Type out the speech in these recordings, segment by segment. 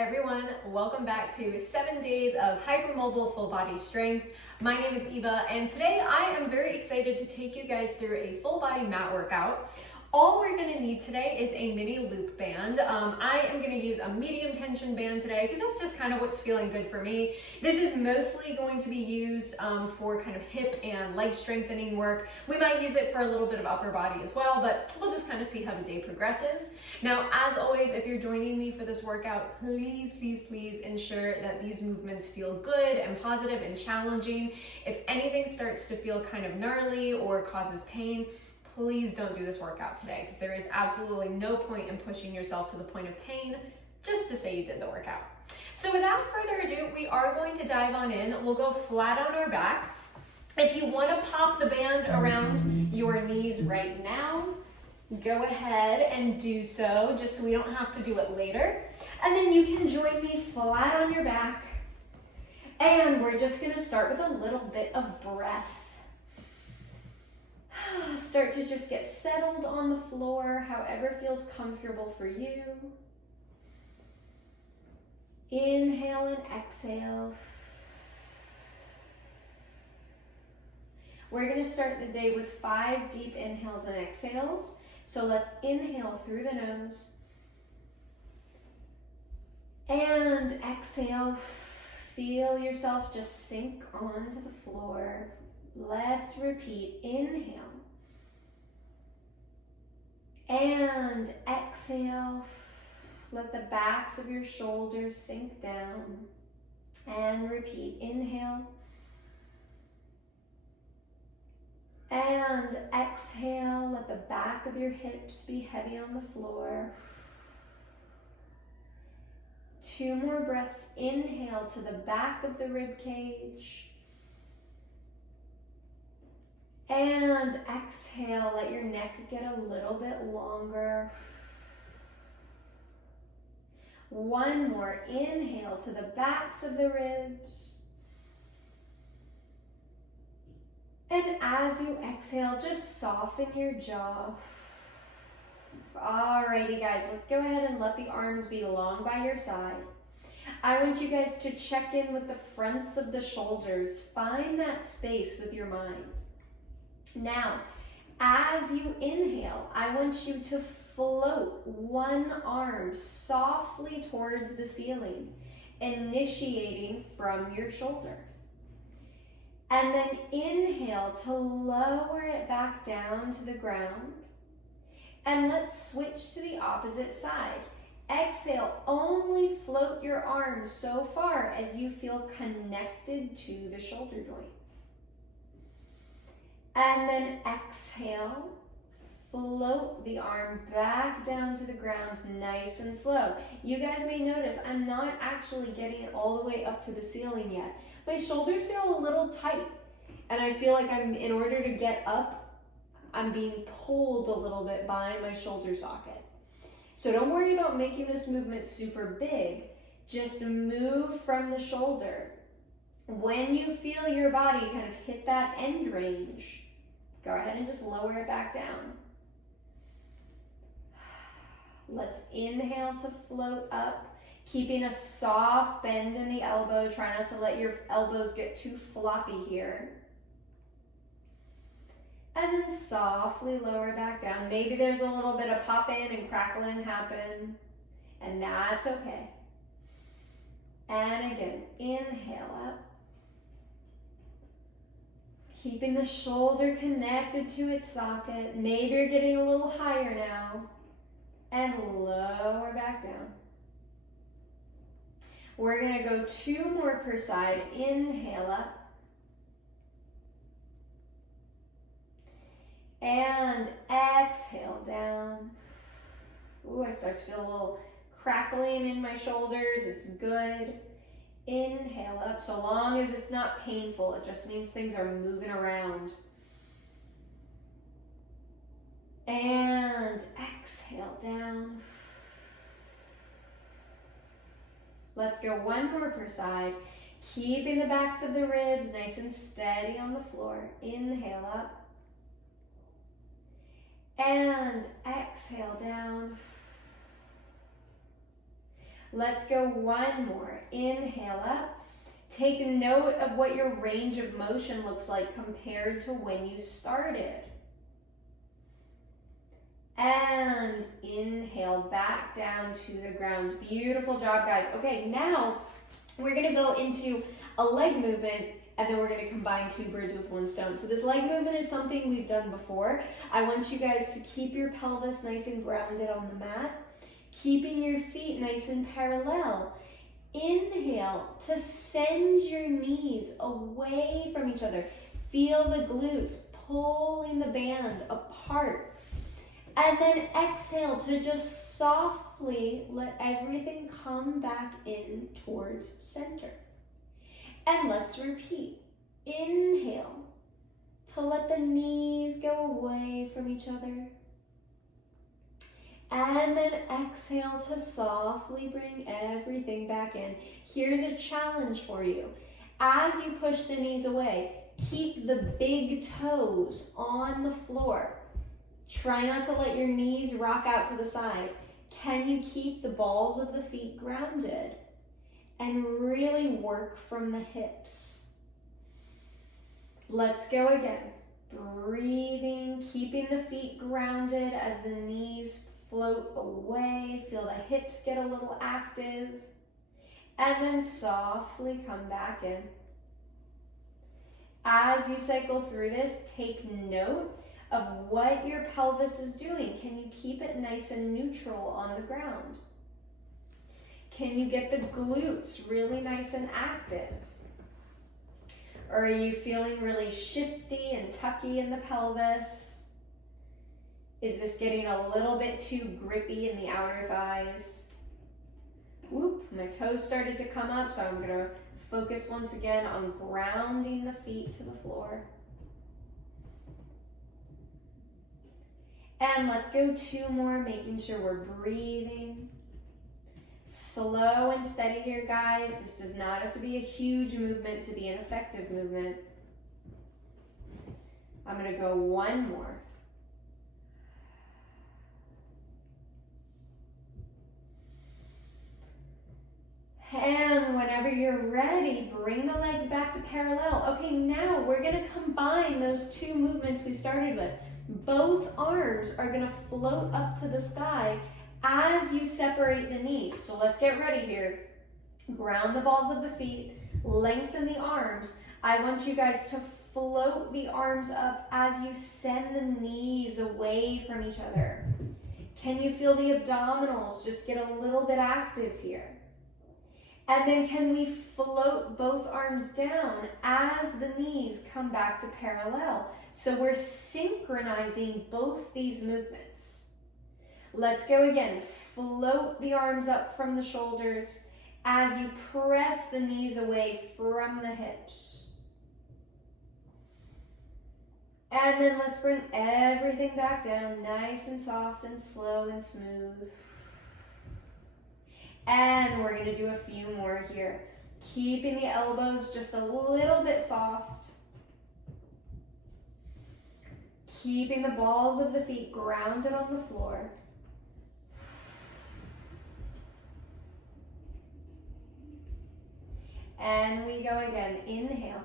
Everyone, welcome back to 7 days of hypermobile full body strength. My name is Eva, and today I am very excited to take you guys through a full body mat workout. All we're going to need today is a mini loop band. I am going to use a medium tension band today because that's just kind of what's feeling good for me. This is mostly going to be used for kind of hip and leg strengthening work. We might use it for a little bit of upper body as well, but we'll just kind of see how the day progresses. Now, as always, if you're joining me for this workout, please ensure that these movements feel good and positive and challenging. If anything starts to feel kind of gnarly or causes pain, please don't do this workout today because there is absolutely no point in pushing yourself to the point of pain just to say you did the workout. So without further ado, we are going to dive on in. We'll go flat on our back. If you want to pop the band around your knees right now, go ahead and do so just so we don't have to do it later. And then you can join me flat on your back. And we're just going to start with a little bit of breath. Start to just get settled on the floor, however feels comfortable for you. Inhale and exhale. We're going to start the day with 5 deep inhales and exhales. So let's inhale through the nose. And exhale. Feel yourself just sink onto the floor. Let's repeat. Inhale. And exhale. Let the backs of your shoulders sink down. And repeat. Inhale. And exhale. Let the back of your hips be heavy on the floor. 2 more breaths. Inhale to the back of the rib cage. And exhale, let your neck get a little bit longer. 1 more, inhale to the backs of the ribs. And as you exhale, just soften your jaw. Alrighty guys, let's go ahead and let the arms be long by your side. I want you guys to check in with the fronts of the shoulders. Find that space with your mind. Now, as you inhale, I want you to float one arm softly towards the ceiling, initiating from your shoulder. And then inhale to lower it back down to the ground. And let's switch to the opposite side. Exhale, only float your arms so far as you feel connected to the shoulder joint. And then exhale, float the arm back down to the ground nice and slow. You guys may notice I'm not actually getting it all the way up to the ceiling yet. My shoulders feel a little tight, and I feel like in order to get up, I'm being pulled a little bit by my shoulder socket. So don't worry about making this movement super big. Just move from the shoulder. When you feel your body kind of hit that end range, go ahead and just lower it back down. Let's inhale to float up, keeping a soft bend in the elbow. Try not to let your elbows get too floppy here. And then softly lower back down. Maybe there's a little bit of pop in and crackling happen, and that's okay. And again, inhale up. Keeping the shoulder connected to its socket. Maybe you're getting a little higher now. And lower back down. We're going to go 2 more per side. Inhale up. And exhale down. Ooh, I start to feel a little crackling in my shoulders. It's good. Inhale up, so long as it's not painful, it just means things are moving around. And exhale down. Let's go 1 more per side, keeping the backs of the ribs nice and steady on the floor. Inhale up. And exhale down. Let's go one more. Inhale up. Take note of what your range of motion looks like compared to when you started. And inhale back down to the ground. Beautiful job, guys. Okay, now we're gonna go into a leg movement, and then we're gonna combine two birds with one stone. So this leg movement is something we've done before. I want you guys to keep your pelvis nice and grounded on the mat, keeping your feet nice and parallel. Inhale to send your knees away from each other. Feel the glutes pulling the band apart. And then exhale to just softly let everything come back in towards center. And let's repeat. Inhale to let the knees go away from each other. And then exhale to softly bring everything back in. Here's a challenge for you. As you push the knees away, keep the big toes on the floor. Try not to let your knees rock out to the side. Can you keep the balls of the feet grounded? And really work from the hips. Let's go again. Breathing, keeping the feet grounded as the knees float away. Feel the hips get a little active. And then softly come back in. As you cycle through this, take note of what your pelvis is doing. Can you keep it nice and neutral on the ground? Can you get the glutes really nice and active? Or are you feeling really shifty and tucky in the pelvis? Is this getting a little bit too grippy in the outer thighs? Whoop, my toes started to come up, so I'm gonna focus once again on grounding the feet to the floor. And let's go two more, making sure we're breathing. Slow and steady here, guys. This does not have to be a huge movement to be an effective movement. I'm gonna go one more. And whenever you're ready, bring the legs back to parallel. Okay, now we're gonna combine those two movements we started with. Both arms are gonna float up to the sky as you separate the knees. So let's get ready here. Ground the balls of the feet, lengthen the arms. I want you guys to float the arms up as you send the knees away from each other. Can you feel the abdominals just get a little bit active here? And then can we float both arms down as the knees come back to parallel? So we're synchronizing both these movements. Let's go again. Float the arms up from the shoulders as you press the knees away from the hips. And then let's bring everything back down, nice and soft and slow and smooth. And we're gonna do a few more here. Keeping the elbows just a little bit soft. Keeping the balls of the feet grounded on the floor. And we go again. Inhale.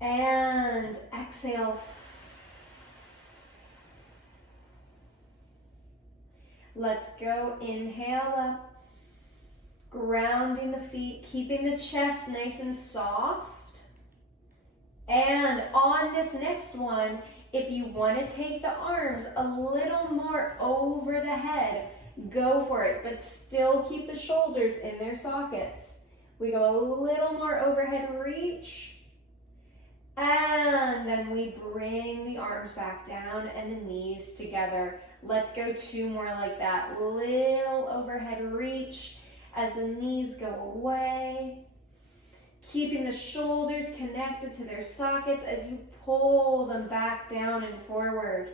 And exhale. Let's go. Inhale up. Grounding the feet, keeping the chest nice and soft. And on this next one, if you want to take the arms a little more over the head, go for it, but still keep the shoulders in their sockets. We go a little more overhead reach. And then we bring the arms back down and the knees together. Let's go two more like that. Little overhead reach as the knees go away. Keeping the shoulders connected to their sockets as you pull them back down and forward.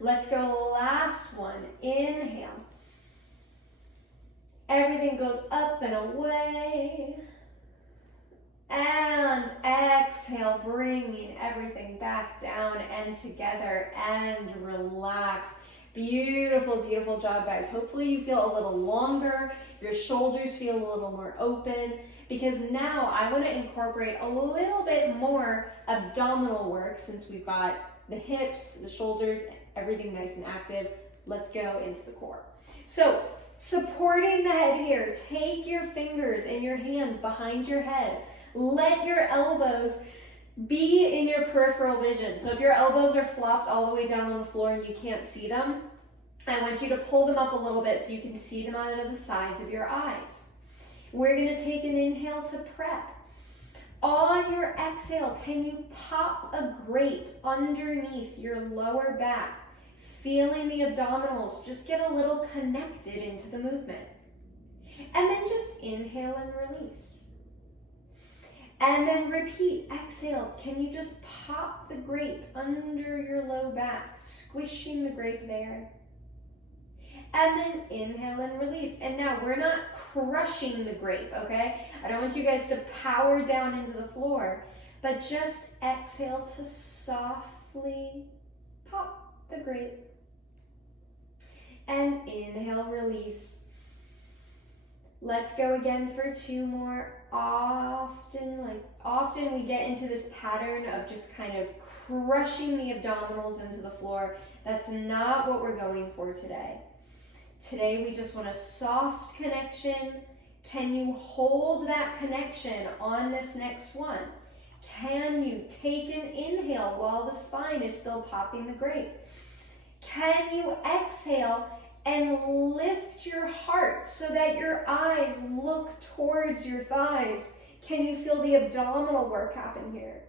Let's go last one. Inhale. Everything goes up and away. And exhale, bringing everything back down and together and relax. Beautiful, beautiful job, guys. Hopefully you feel a little longer, your shoulders feel a little more open, because now I want to incorporate a little bit more abdominal work since we've got the hips, the shoulders, everything nice and active. Let's go into the core. So, supporting the head here, take your fingers and your hands behind your head. Let your elbows be in your peripheral vision. So if your elbows are flopped all the way down on the floor and you can't see them, I want you to pull them up a little bit so you can see them out of the sides of your eyes. We're going to take an inhale to prep. On your exhale, can you pop a grape underneath your lower back, feeling the abdominals just get a little connected into the movement? And then just inhale and release. And then repeat, exhale. Can you just pop the grape under your low back, squishing the grape there? And then inhale and release. And now we're not crushing the grape, okay? I don't want you guys to power down into the floor, but just exhale to softly pop the grape. And inhale, release. Let's go again for 2 more. Often we get into this pattern of just kind of crushing the abdominals into the floor. That's not what we're going for today. Today we just want a soft connection. Can you hold that connection on this next one? Can you take an inhale while the spine is still popping the grape? Can you exhale and lift your heart so that your eyes look towards your thighs? Can you feel the abdominal work happen here?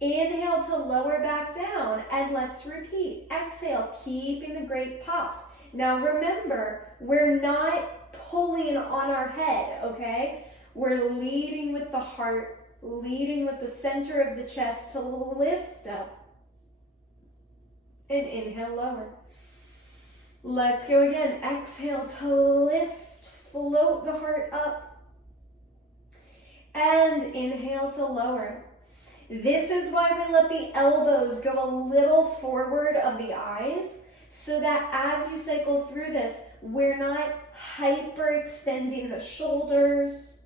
Inhale to lower back down, and let's repeat. Exhale, keeping the grape popped. Now remember, we're not pulling on our head, okay? We're leading with the heart, leading with the center of the chest to lift up. And inhale, lower. Let's go again. Exhale to lift, float the heart up. And inhale to lower. This is why we let the elbows go a little forward of the eyes, so that as you cycle through this, we're not hyperextending the shoulders.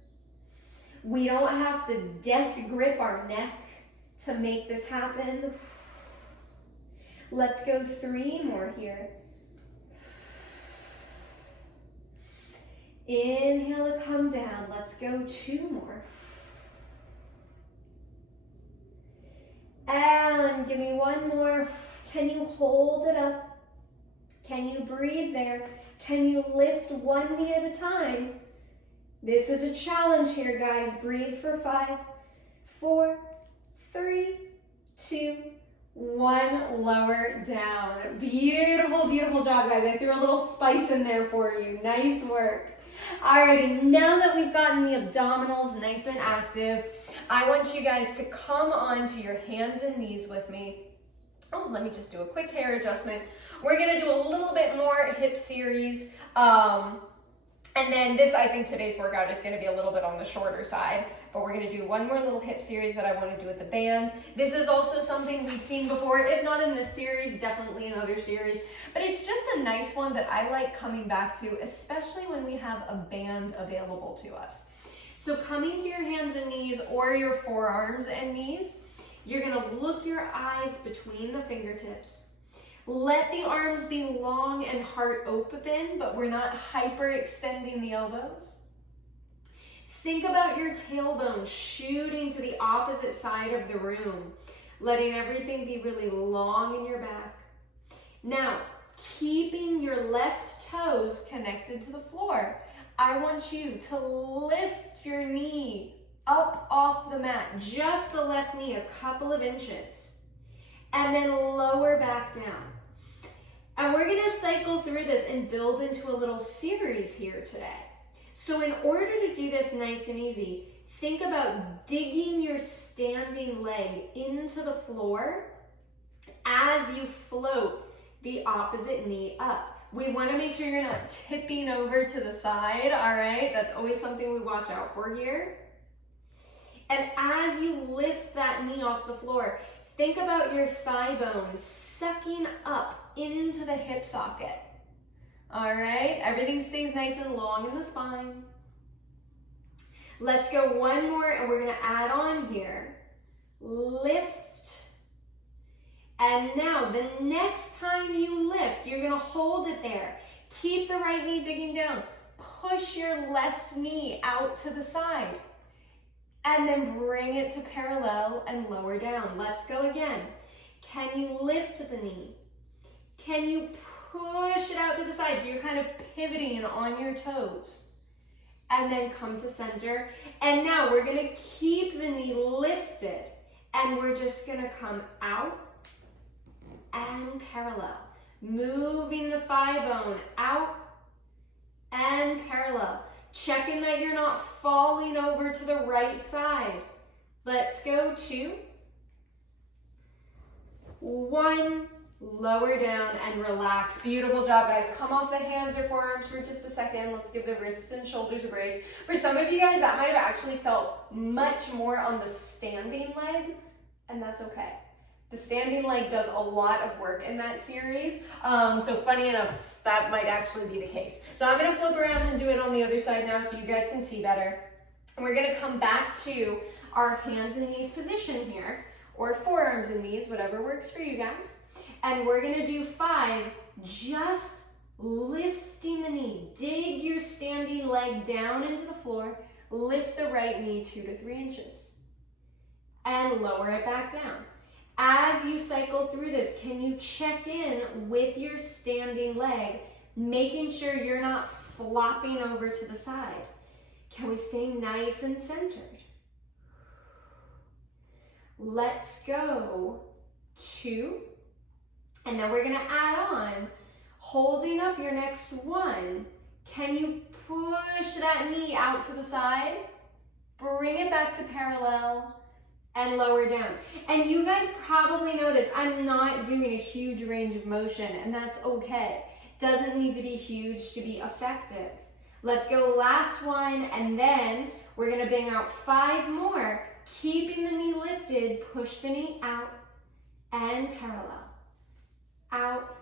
We don't have to death grip our neck to make this happen. Let's go 3 more here. Inhale to come down. Let's go 2 more. And give me 1 more. Can you hold it up? Can you breathe there? Can you lift 1 knee at a time? This is a challenge here, guys. Breathe for 5, 4, 3, 2, 1. Lower down. Beautiful, beautiful job, guys. I threw a little spice in there for you. Nice work. Alrighty, now that we've gotten the abdominals nice and active, I want you guys to come onto your hands and knees with me. Oh, let me just do a quick hair adjustment. We're gonna do a little bit more hip series. And then this, I think today's workout is gonna be a little bit on the shorter side, but we're gonna do 1 more little hip series that I wanna do with the band. This is also something we've seen before, if not in this series, definitely in other series, but it's just a nice one that I like coming back to, especially when we have a band available to us. So coming to your hands and knees or your forearms and knees, you're gonna look your eyes between the fingertips. Let the arms be long and heart open, but we're not hyperextending the elbows. Think about your tailbone shooting to the opposite side of the room, letting everything be really long in your back. Now, keeping your left toes connected to the floor, I want you to lift your knee up off the mat, just the left knee, a couple of inches, and then lower back down. And we're gonna cycle through this and build into a little series here today. So in order to do this nice and easy, think about digging your standing leg into the floor as you float the opposite knee up. We wanna make sure you're not tipping over to the side, all right? That's always something we watch out for here. And as you lift that knee off the floor, Think about your thigh bone sucking up into the hip socket. All right, everything stays nice and long in the spine. Let's go one more, and we're gonna add on here. Lift. And now, the next time you lift, you're gonna hold it there. Keep the right knee digging down. Push your left knee out to the side. And then bring it to parallel and lower down. Let's go again. Can you lift the knee? Can you push it out to the side so you're kind of pivoting on your toes? And then come to center. And now we're gonna keep the knee lifted, and we're just gonna come out and parallel. Moving the thigh bone out and parallel. Checking that you're not falling over to the right side. Let's go 2, 1, lower down and relax. Beautiful job, guys. Come off the hands or forearms for just a second. Let's give the wrists and shoulders a break. For some of you guys, that might have actually felt much more on the standing leg, and that's okay. The standing leg does a lot of work in that series. So funny enough, that might actually be the case. So I'm gonna flip around and do it on the other side now so you guys can see better. And we're gonna come back to our hands and knees position here, or forearms and knees, whatever works for you guys. And we're gonna do 5, just lifting the knee. Dig your standing leg down into the floor. Lift the right knee 2 to 3 inches. And lower it back down. As you cycle through this, can you check in with your standing leg, making sure you're not flopping over to the side? Can we stay nice and centered? Let's go 2, and then we're gonna add on, holding up your next 1. Can you push that knee out to the side? Bring it back to parallel. And lower down. And you guys probably notice I'm not doing a huge range of motion, and that's okay. Doesn't need to be huge to be effective. Let's go last one, and then we're gonna bang out 5 more. Keeping the knee lifted, push the knee out and parallel. Out,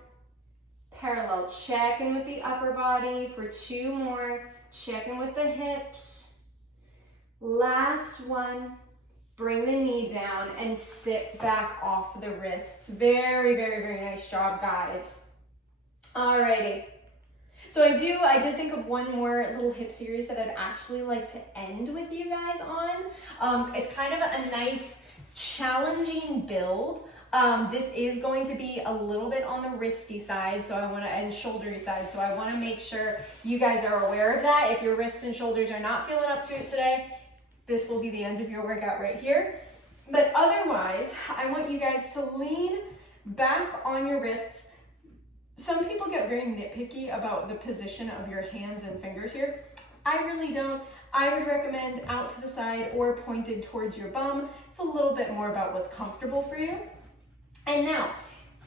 parallel. Check in with the upper body for 2 more. Check in with the hips. Last one. Bring the knee down and sit back off the wrists. Very, very, very nice job, guys. Alrighty. So I did think of one more little hip series that I'd actually like to end with you guys on. It's kind of a nice, challenging build. This is going to be a little bit on the wristy side, and shouldery side, so I wanna make sure you guys are aware of that. If your wrists and shoulders are not feeling up to it today, this will be the end of your workout right here. But otherwise, I want you guys to lean back on your wrists. Some people get very nitpicky about the position of your hands and fingers here. I really don't. I would recommend out to the side or pointed towards your bum. It's a little bit more about what's comfortable for you. And now,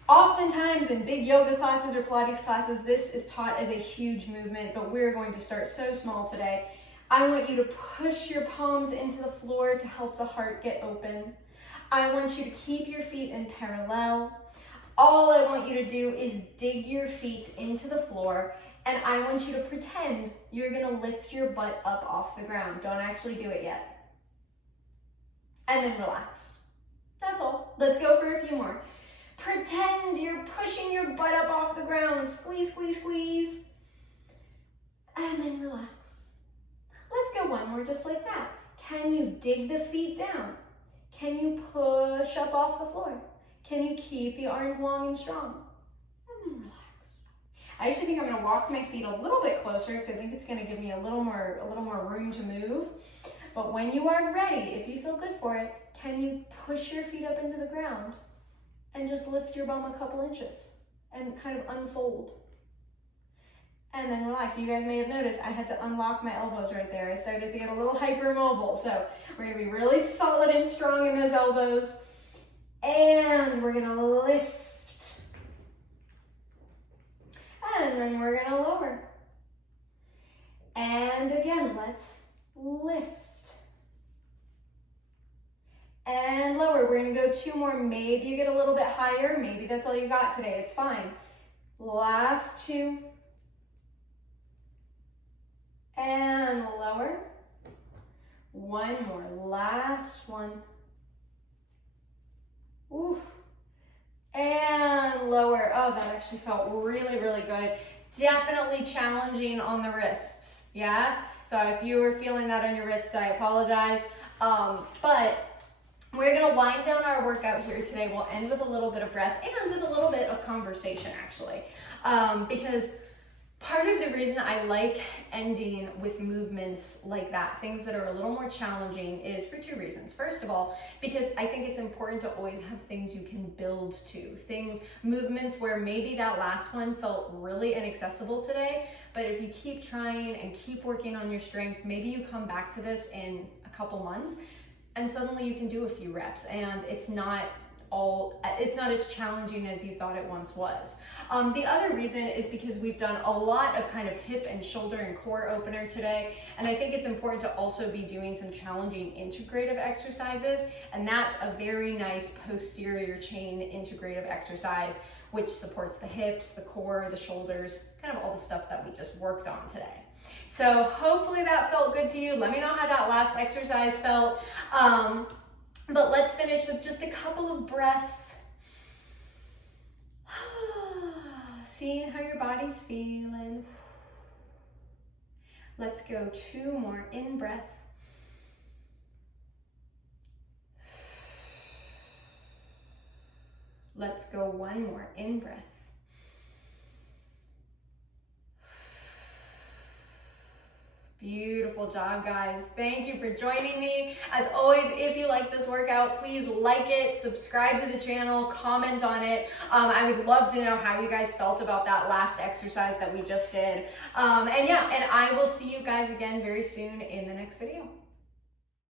oftentimes in big yoga classes or Pilates classes, this is taught as a huge movement, but we're going to start so small today. I want you to push your palms into the floor to help the heart get open. I want you to keep your feet in parallel. All I want you to do is dig your feet into the floor, and I want you to pretend you're gonna lift your butt up off the ground. Don't actually do it yet. And then relax. That's all. Let's go for a few more. Pretend you're pushing your butt up off the ground. Squeeze, squeeze, squeeze. And then relax. Let's go one more just like that. Can you dig the feet down? Can you push up off the floor? Can you keep the arms long and strong? And then relax. I actually think I'm gonna walk my feet a little bit closer because I think it's gonna give me a little more room to move. But when you are ready, if you feel good for it, can you push your feet up into the ground and just lift your bum a couple inches and kind of unfold? And then relax. You guys may have noticed I had to unlock my elbows right there. I started to get a little hypermobile. So we're gonna be really solid and strong in those elbows. And we're gonna lift. And then we're gonna lower. And again, let's lift. and lower. We're gonna go 2 more. Maybe you get a little bit higher. Maybe that's all you got today. It's fine. Last 2. And lower. 1 more. Last 1. Oof. And lower. Oh, that actually felt really, really good. Definitely challenging on the wrists. Yeah? So if you were feeling that on your wrists, I apologize. But we're gonna wind down our workout here today. We'll end with a little bit of breath and with a little bit of conversation, actually. Because part of the reason I like ending with movements like that, things that are a little more challenging, is for 2 reasons. First of all, because I think it's important to always have things you can build to. Movements where maybe that last one felt really inaccessible today, but if you keep trying and keep working on your strength, maybe you come back to this in a couple months and suddenly you can do a few reps and it's not as challenging as you thought it once was. The other reason is because we've done a lot of kind of hip and shoulder and core opener today, and I think it's important to also be doing some challenging integrative exercises, and that's a very nice posterior chain integrative exercise which supports the hips, the core, the shoulders, kind of all the stuff that we just worked on today. So hopefully that felt good to you. Let me know how that last exercise felt. But let's finish with just a couple of breaths. Seeing how your body's feeling. Let's go 2 more in breath. Let's go 1 more in breath. Beautiful job, guys. Thank you for joining me. As always, if you like this workout, please like it, subscribe to the channel, comment on it. I would love to know how you guys felt about that last exercise that we just did. And I will see you guys again very soon in the next video.